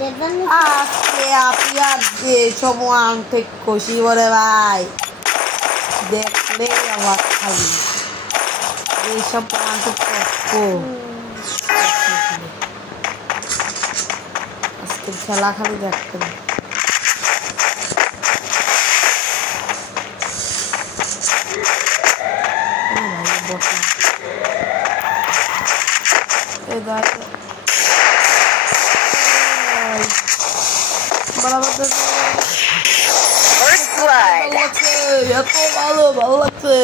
আজকে আপনি আর যে সমান থেকে খুশি বলে ভাই দেখলেই আমার খালি এইসব প্রমাণ তো আজকে খেলা খালি দেখতেন এত ভালো ভালো লাগছে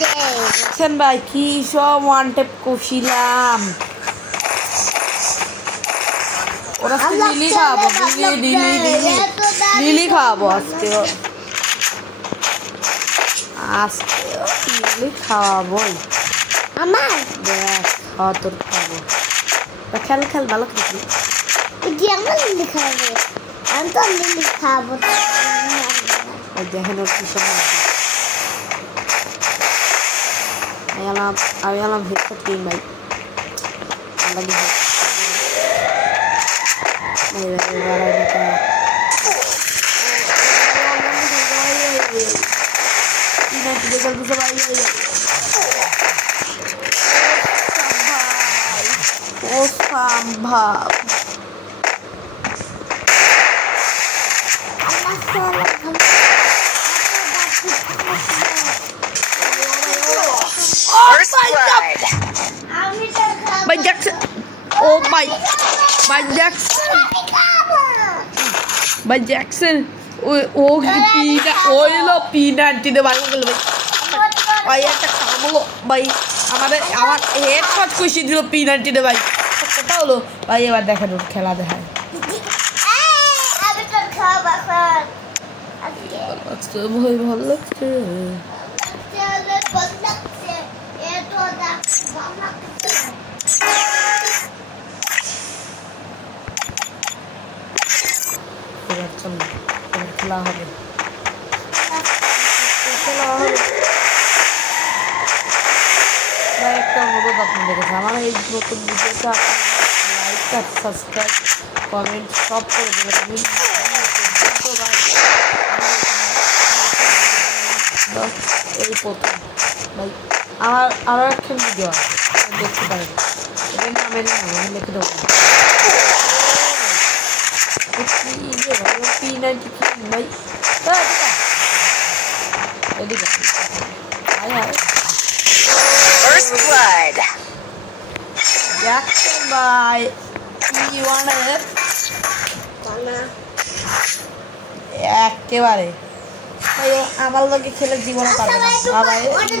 দেখছেন ভাই কি সব ওয়ান টেপ কষিলাম ওরা লিলি খাবো লিলি খাওয়াবো আজকে লিলি খাওয়াবোই আমার দেখ তোর খাবো খেল খেল ভালো খেলছি আমার লিলি খাবো আমি তো লিলি খাবো দেখেন ওর কি সব আমি এলাম হেডশট কিং ভাই অসম্ভব By Jackson. Oh by Jackson. By Jackson. Oh pina. Oh lo pina tidak bangun kalau by. Ayah tak kamu lo by. Amar headshot kusi dulu pina tidak by. Tahu lo. By ya dah kan khela dah. Abi tu khabar kan. Astu boy bhalo lagche. Chale bhalo lagche. Ye to da bhalo lagche. খেলা হবে একটা অনুরোধ আপনাদের কাছে আমার এই নতুন ভিডিওটা লাইক আর সাবস্ক্রাইব কমেন্ট সব করে দেবেন এই প্রথম ভাই আমার আরও একটা ভিডিও দেখতে পারেন এটার নামে আমি লিখে দেবো P90 ভাই এদিকে First blood. Jackson ভাই কি ওয়ানে একেবারে ভাই আমার লগে খেলে জীবনে পারবে না ভাই ওটা